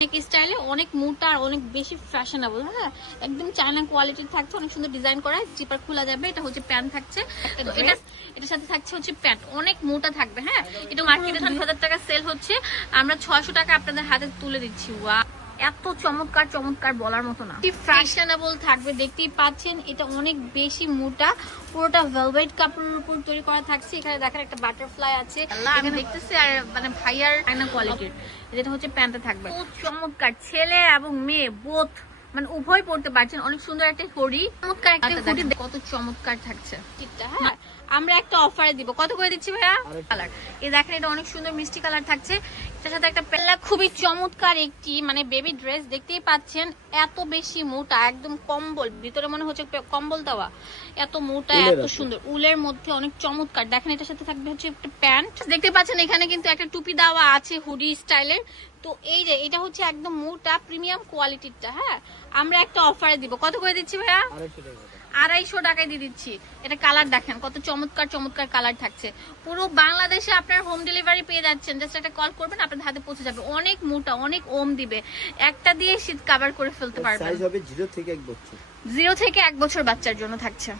অনেক স্টাইলে অনেক মোটা আর অনেক বেশি ফ্যাশনেবল। হ্যাঁ, একদম চায়না কোয়ালিটির থাকছে, অনেক সুন্দর ডিজাইন করা, জিপার খোলা যাবে। এটা হচ্ছে প্যান্ট থাকছে, তো এটার সাথে থাকছে হচ্ছে প্যান্ট, অনেক মোটা থাকবে। হ্যাঁ, এটা মার্কেটে 2000 টাকা সেল হচ্ছে, আমরা 600 টাকা আপনাদের হাতে তুলে দিচ্ছি। ওয়া, এত চমৎকার চমৎকার বলার মতো না, ফ্যাশনেবল থাকবে। দেখতেই পাচ্ছেন এটা অনেক বেশি মোটা, পুরোটা ভেলভেট কাপড়ের উপর তৈরি করা থাকছে। এখানে দেখেন একটা বাটারফ্লাই আছে, আমি দেখতেছি, আর মানে ভাইয়ার চায়না কোয়ালিটির। যেটা হচ্ছে প্যান্টে থাকবে, খুব চমৎকার। ছেলে এবং মেয়ে বোথ মানে উভয় পড়তে পারছেন। অনেক সুন্দর একটা হুডি, চমৎকার একটা হুডি, কত চমৎকার থাকছে ঠিকটা। হ্যাঁ, আমরা একটা অফারে দিব, কত করে দিচ্ছি ভাইয়া? কালার এই দেখেন, এটা অনেক সুন্দর মিষ্টি কালার থাকছে। এটার সাথে একটা পেল্লা, খুবই চমৎকার একটি মানে বেবি ড্রেস। দেখতেই পাচ্ছেন এত বেশি মোটা, একদম কম্বল, ভিতরে মনে হচ্ছে কম্বল দেওয়া, এত মোটা এত সুন্দর, উলের মধ্যে অনেক চমৎকার। দেখেন এটার সাথে থাকবে হচ্ছে একটা প্যান্ট। দেখতে পাচ্ছেন এখানে কিন্তু একটা টুপি দেওয়া আছে হুডি স্টাইলের। তো এই যে এটা হচ্ছে একদম মোটা প্রিমিয়াম কোয়ালিটিরটা। হ্যাঁ, আমরা একটা অফারে দিব, কত করে দিচ্ছি ভাইয়া? 250 টাকায় দিয়ে দিচ্ছি। এটা কালার দেখেন কত চমৎকার চমৎকার কালার থাকছে। পুরো বাংলাদেশে আপনার হোম ডেলিভারি পেয়ে যাচ্ছেন, জাস্ট একটা কল করবেন, আপনার হাতে পৌঁছে যাবে। অনেক মোটা, অনেক ওম দিবে, একটা দিয়ে শীত কভার করে ফেলতে পারবেন। সাইজ হবে 0 থেকে 1 বছর, 0 থেকে 1 বছর বাচ্চার জন্য থাকছে।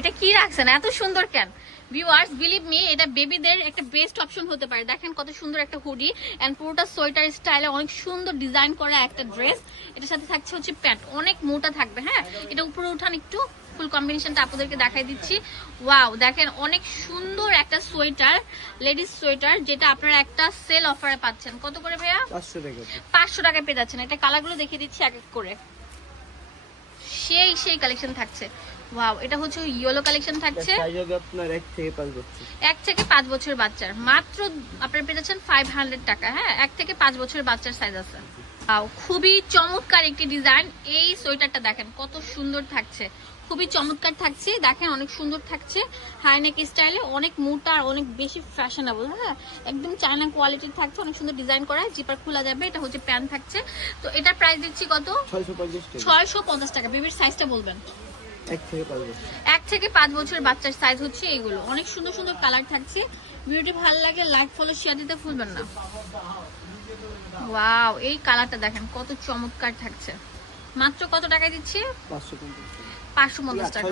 এটা কি রাখছেন এত সুন্দর কেন? ভিউয়ার্স, বিলিভ মি, এটা বেবিদের একটা বেস্ট অপশন হতে পারে। দেখেন কত সুন্দর একটা হুডি এন্ড পুরোটা সোয়েটার স্টাইলে অনেক সুন্দর ডিজাইন করা একটা ড্রেস। এটার সাথে থাকছে হচ্ছে প্যান্ট, অনেক মোটা থাকবে। হ্যাঁ, এটা উপরে উঠান একটু, ফুল কম্বিনেশনটা আপনাদেরকে দেখাই দিচ্ছি। ওয়াও, দেখেন অনেক সুন্দর একটা সোয়েটার, লেডিস সোয়েটার, যেটা আপনারা একটা সেল অফারে পাচ্ছেন। কত করে ভাইয়া? 500 টাকা। 500 টাকায় পেয়ে যাচ্ছেন। এটা কালারগুলো দেখিয়ে দিচ্ছি এক এক করে। সেই কালেকশন থাকছে। ওয়াও, এটা হচ্ছে ইয়েলো কালেকশন থাকছে। সাইজ হবে আপনার 1 থেকে 5 বছর, 1 থেকে 5 বছর বাচ্চার, মাত্র আপনারা পেয়ে যাচ্ছেন 500 টাকা। হ্যাঁ, 1 থেকে 5 বছর বাচ্চার সাইজ আছে। ওয়াও, খুবই চমৎকার একটি ডিজাইন। এই সোয়েটারটা দেখেন কত সুন্দর থাকছে, খুবই চমৎকার থাকছে। দেখেন অনেক সুন্দর থাকছে, হাই নেক স্টাইলে, অনেক মোটা আর অনেক বেশি ফ্যাশনেবল। হ্যাঁ, একদম চায়না কোয়ালিটির থাকছে, অনেক সুন্দর ডিজাইন করা, জিপার খোলা যাবে। এটা হচ্ছে প্যান্ট থাকছে। তো এটার প্রাইস দিচ্ছি কত? 650 টাকা। বেবির সাইজটা বলবেন? 1 থেকে 5 বছর, 1 থেকে 5 বছর বাচ্চার সাইজ হচ্ছে এইগুলো। অনেক সুন্দর সুন্দর কালার থাকছে। ভিডিওটি ভালো লাগে লাইক ফলো শেয়ার দিতে ভুলবেন না। ওয়াও, এই কালারটা দেখেন কত চমৎকার থাকছে। মাত্র কত টাকায় দিচ্ছি? 550 টাকা,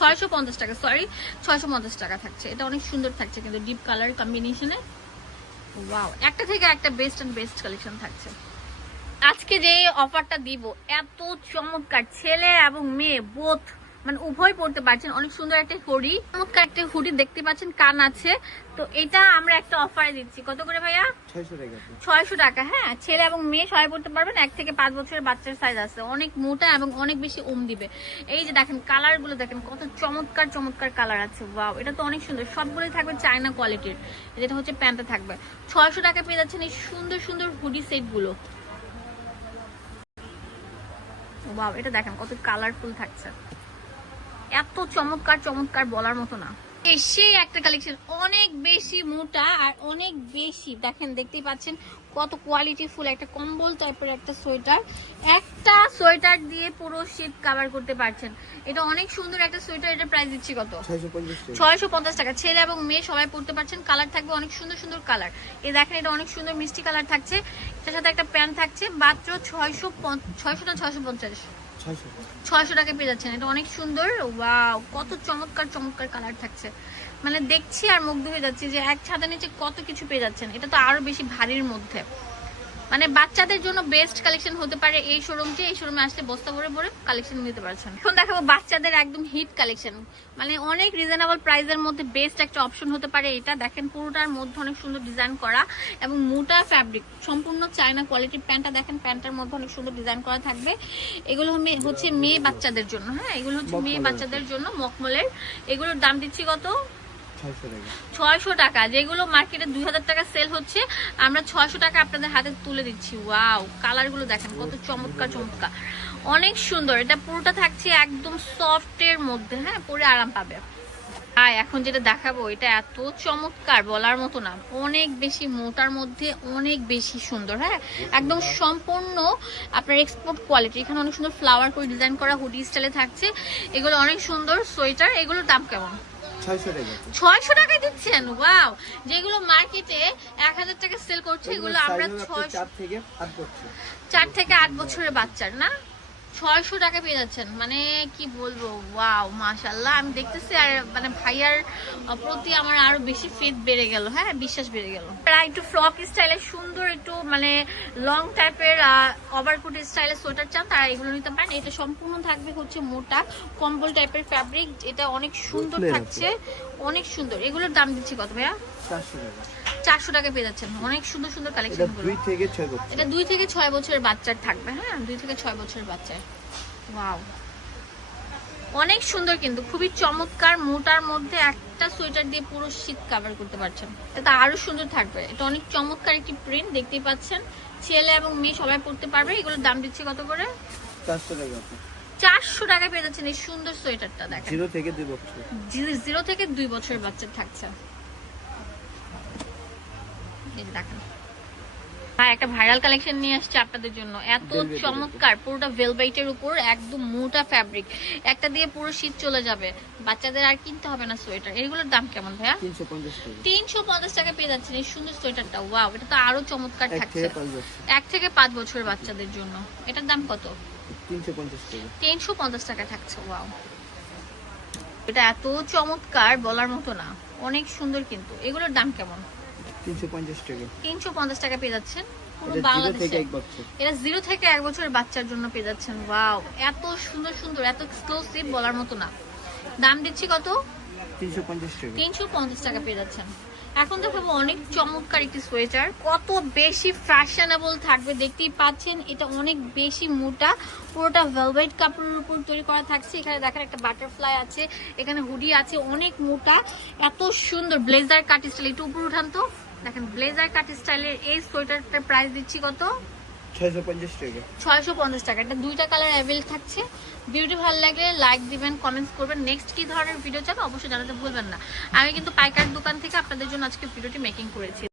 650 টাকা, সরি 650 টাকা থাকছে। এটা অনেক সুন্দর থাকছে কিন্তু ডিপ কালার কম্বিনেশনে। ওয়াও, একটা থেকে একটা বেস্ট এন্ড বেস্ট কালেকশন থাকছে। আজকে যে অফারটা দিব এত চমৎকার, ছেলে এবং মেয়ে বোথ মানে উভয় পড়তে পারছেন। অনেক সুন্দর একটা হুডি, চমৎকার একটা হুডি দেখতে পাচ্ছেন, কান আছে। তো এটা আমরা একটা অফারে দিচ্ছি, কত করে ভাইয়া? 600 টাকা। 600 টাকা। হ্যাঁ, ছেলে এবং মেয়ে সবাই পড়তে পারবেন। 1 থেকে 5 বছরের বাচ্চার সাইজ আছে, অনেক মোটা এবং অনেক বেশি ওম দিবে। এই যে দেখেন কালার গুলো, দেখেন কত চমৎকার চমৎকার কালার আছে। ওয়াও, এটা তো অনেক সুন্দর। সবগুলোই থাকবে চায়না কোয়ালিটির, যেটা হচ্ছে প্যান্টে থাকবে। 600 টাকা পেয়ে যাচ্ছেন এই সুন্দর সুন্দর হুডি সেট গুলো। ওয়াও, এটা দেখেন কত কালারফুল থাকছে, এত চমৎকার চমৎকার বলার মতো না। সেই একটা কালেকশন, অনেক বেশি মোটা আর অনেক বেশি, দেখেন দেখতেই পাচ্ছেন কত কোয়ালিটিফুল একটা কম্বল টাইপের একটা সোয়েটার। একটা সোয়েটার দিয়ে পুরো শীত কভার করতে পারছেন। এটা অনেক সুন্দর একটা সোয়েটার। এটা প্রাইস দিচ্ছি কত? 650 টাকা। ছেলে এবং মেয়ে সবাই পড়তে পারছেন। কালার থাকবে অনেক সুন্দর সুন্দর কালার। এই দেখেন এটা অনেক সুন্দর মিষ্টি কালার থাকছে। এটার সাথে একটা প্যান্ট থাকছে। মাত্র 600 না 650? 600 টাকা পেয়ে যাচ্ছেন। এটা অনেক সুন্দর। ওয়াও, কত চমৎকার চমৎকার কালার থাকছে, মানে দেখছি আর মুগ্ধ হয়ে যাচ্ছি যে এক ছাদের নিচে কত কিছু পেয়ে যাচ্ছেন। এটা তো আরো বেশি ভারীর মধ্যে, মানে বাচ্চাদের জন্য বেস্ট কালেকশন হতে পারে এই শোরুমটি। এই শোরুমে আসলে বস্তা ভরে ভরে কালেকশন নিতে পারছেন। এখন দেখাবো বাচ্চাদের একদম হিট কালেকশন, মানে অনেক রিজনেবল প্রাইসের মধ্যে বেস্ট একটা অপশন হতে পারে এটা। দেখেন পুরোটার মধ্যে অনেক সুন্দর ডিজাইন করা এবং মোটা ফ্যাব্রিক, সম্পূর্ণ চায়না কোয়ালিটির। প্যান্টটা দেখেন, প্যান্টের মধ্যে অনেক সুন্দর ডিজাইন করা থাকবে। এগুলো হচ্ছে মেয়ে বাচ্চাদের জন্য। হ্যাঁ, এগুলো হচ্ছে মেয়ে বাচ্চাদের জন্য মখমলের। এগুলোর দাম দিচ্ছি কত? 600 টাকা। যেগুলো মার্কেটে 2000 টাকা সেল হচ্ছে, আমরা 600 টাকা আপনাদের হাতে তুলে দিচ্ছি। ওয়াও, কালার গুলো দেখেন কত চমৎকার চমৎকার, অনেক সুন্দর। এটা পুরোটা থাকছে একদম সফট এর মধ্যে। হ্যাঁ, পরে আরাম পাবে। আর এখন যেটা দেখাবো এটা এত চমৎকার বলার মতো না, অনেক বেশি মোটার মধ্যে অনেক বেশি সুন্দর। হ্যাঁ, একদম সম্পূর্ণ আপনার এক্সপোর্ট কোয়ালিটি। এখানে অনেক সুন্দর ফ্লাওয়ার করে ডিজাইন করা হুডি স্টাইলে থাকছে। এগুলো অনেক সুন্দর সোয়েটার। এগুলোর দাম কেমন? 600 টাকা। 600 টাকায় দিচ্ছেন? ওয়াও, যেগুলো মার্কেটে 1000 টাকা সেল করছে এগুলো আমরা 4 থেকে 8 বছর। 4 থেকে 8 বছরের বাচ্চার না 600 টাকা পেয়ে যাচ্ছেন, মানে কি বলবো, ওয়াও মাশাআল্লাহ। আমি দেখতেছি আর মানে ভাইয়ার প্রতি আমার আরো বেশি ফেথ বেড়ে গেল, হ্যাঁ বিশ্বাস বেড়ে গেল। তারা একটু ফ্রক স্টাইলে সুন্দর একটু মানে লং টাইপের ওভারকোট স্টাইলে সোয়েটার চান তারা এগুলো নিতে পারেন। এটা সম্পূর্ণ থাকবে হচ্ছে মোটা কম্বল টাইপের ফ্যাব্রিক, এটা অনেক সুন্দর থাকছে, অনেক সুন্দর। এগুলোর দাম দিচ্ছি কত ভাইয়া? 400 টাকা। 400 টাকা পেয়ে যাচ্ছেন। অনেক সুন্দর সুন্দর কালেকশন এটা 2 থেকে 6 বছর। এটা 2 থেকে 6 বছরের বাচ্চার থাকবে, হ্যাঁ 2 থেকে 6 বছরের বাচ্চার। ওয়াও, অনেক সুন্দর কিন্তু খুবই চমৎকার। মোটার মধ্যে একটা সোয়েটার দিয়ে পুরো শীত কভার করতে পারছেন, এটা আরো সুন্দর থাকবে। এটা অনেক চমৎকার একটি প্রিন্ট, দেখতেই পাচ্ছেন ছেলে এবং মেয়ে সবাই পরতে পারবে। এগুলোর দাম দিচ্ছি কত করে? 400 টাকা। 400 টাকা পেয়ে যাচ্ছেন এই সুন্দর সোয়েটারটা। দেখেন 0 থেকে 2 বছর। 0 থেকে 2 বছরের বাচ্চা থাকছে। এই যে দেখেন হ্যাঁ, একটা ভাইরাল কালেকশন নিয়ে আসছে আপনাদের জন্য, এত চমৎকার, পুরোটা ভেলভেটের উপর একদম মোটা ফ্যাব্রিক, একটা দিয়ে পুরো শীত চলে যাবে, বাচ্চাদের আর কিনতে হবে না সোয়েটার। এগুলোর দাম কেমন ভাইয়া? 350 টাকা। 350 টাকা পেয়ে যাচ্ছেন এই সুন্দর সোয়েটারটা। ওয়াও, এটা তো আরো চমৎকার 1 থাকছে। থেকে 5 বছর। 1 থেকে 5 বছরের বাচ্চাদের জন্য। এটার দাম কত? 350 টাকা। 350 টাকা থাকছে। ওয়াও, এটা এত চমৎকার বলার মতো না, অনেক সুন্দর কিন্তু। এগুলোর দাম কেমন? 350 টাকা। 350 টাকা পেয়ে যাচ্ছেন পুরো এটা 0 থেকে বাংলাদেশে। 1 বছর। এটা 0 থেকে 1 বছরের বাচ্চার জন্য পেয়ে যাচ্ছেন। ওয়াও, এত সুন্দর সুন্দর, এত এক্সক্লুসিভ বলার মতো না। দাম দিচ্ছি কত? 350 টাকা। 350 টাকা পেয়ে যাচ্ছেন। এখন দেখাবো অনেক চমৎকার একটি সোয়েটার, কত বেশি ফ্যাশনেবল থাকবে দেখতেই পাচ্ছেন। এটা অনেক বেশি মোটা, পুরোটা ভেলভেট কাপড়ের উপর তৈরি করা থাকছে। এখানে দেখেন একটা বাটারফ্লাই আছে, এখানে হুডি আছে, অনেক মোটা, এত সুন্দর। ব্লেজার কাট স্টাইল, একটু উপর উঠান তো, দেখেন ব্লেজার কাট স্টাইলের এই সোয়েটারটার প্রাইস দিচ্ছি কত? 650 টাকা। 650 টাকা। এটা 2টা কালার অ্যাভেল থাকছে। ভিডিও ভালো লাগলে লাইক দিবেন, কমেন্টস করবেন। নেক্সট কি ধরনের ভিডিও চান অবশ্যই জানাতে ভুলবেন না। আমি কিন্তু পাইকারি দোকান থেকে আপনাদের জন্য আজকে ভিডিওটি মেকিং করেছি।